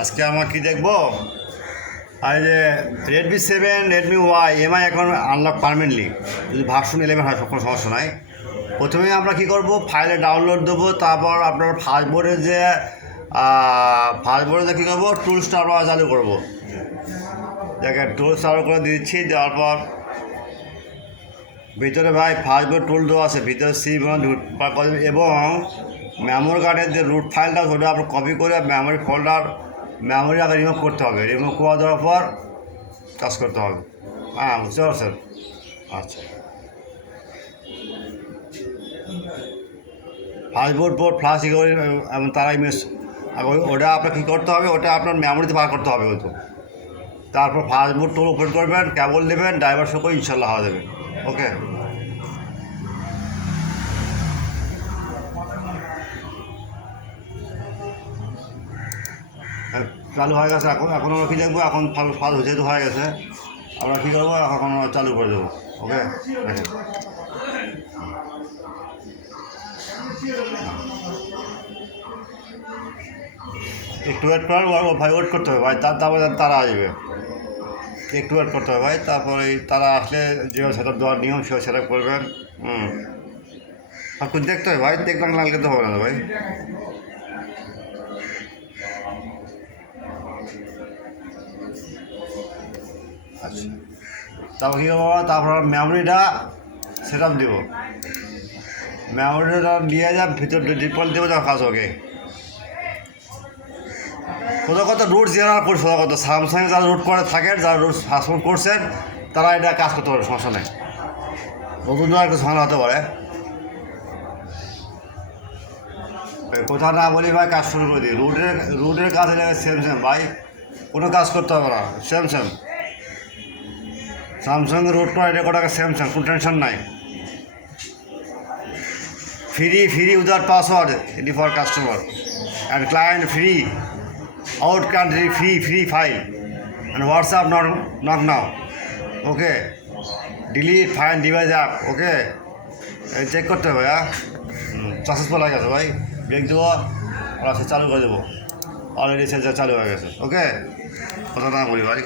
আজকে আমরা কি দেখবো, আর যে রেডমি 7 রেডমি ওয়াই এমআই এখন আনলক পারমানেন্টলি, যদি ভার্সন 11 হয় কোনো সমস্যা নাই। প্রথমে আমরা কি করব, ফাইলে ডাউনলোড দেবো, তারপর আপনার ফাস্টবোর্ডে যে কী করবো, টুলসটা আমরা চালু করবো। দেখেন টুলস চালু করে দিচ্ছি, দেওয়ার পর ভিতরে ভাই ফাস্টবোর্ড টুল দেওয়া আছে, ভিতরে সিপ এবং মেমোরি কার্ডের যে রুট ফাইলটা ওটা আপনার কপি করে মেমোরি ফোল্ডার মেমোরি আগে রিমুভ করতে হবে, রিমুভ করে দেওয়ার পর কাজ করতে হবে। হ্যাঁ, বুঝতে পারছেন? আচ্ছা, ফাস্টবোর্ড বোর্ড ফ্লাশ রিকভারি এবং তারা ইমেজ, ওটা আপনার কী করতে হবে, ওটা আপনার মেমোরিতে বার করতে হবে হয়তো। তারপর ফাস্টবোর্ড টুল ওপেন করবেন, কেবল দেবেন, ড্রাইভার শো করে ইনশাল্লাহ হওয়া যাবে। ওকে, চালু হয়ে গেছে। এখন আমরা কী দেখবো, এখন ফাল যেহেতু হয়ে গেছে, আমরা কী করবো, এখন আমরা চালু করে দেবো। ওকে, দেখেন একটু ওয়েট করার ভাই, ওয়েট করতে হবে ভাই, তারপরে তারা আসবে। একটু ওয়েট করতে হবে ভাই, তারপরে তারা আসলে যেভাবে সেট আপ দেওয়ার নিয়ম সেভাবে সেট আপ করবেন। আর কিছু দেখতে হবে ভাই, দেখলাম লাল কিন্তু হবে না ভাই। আচ্ছা, তারপর কী করবো, তারপর মেমোরিটা সেট আপ দেবো, মেমোরিটা নিয়ে যা ভিতরে ডিফল্ট দেবো, তার কাজ ওকে। কত রুট জেনারেল করছে, কত স্যামসাং যারা রুট করে থাকেন, যারা রুট সাপোর্ট করছেন, তারা এটা কাজ করতে পারে, সমস্যা নেই। নতুন জনের একটু ঝামেলা হতে পারে। কোথা না বলি ভাই, কাজ শুরু করে দিই। রুটের কাজ হলে সেম ভাই, কোনো কাজ করতে হবে না, সেম স্যামসাংয়ে রুট করা, এটা কটাকে সেম কোনো টেনশন নাই। ফ্রি উইদাউট পাসওয়ার্ড এটি for customer and client free, out country free file and WhatsApp not now. Okay, delete fine device app. Okay, check করতে হবে। হ্যাঁ, সাকসেসফুল হয়ে গেছে ভাই, ব্রেক দেবো, আমরা সে চালু করে দেবো। অলরেডি সে চালু হয়ে গেছে। ওকে, কথা না বলি ভাই।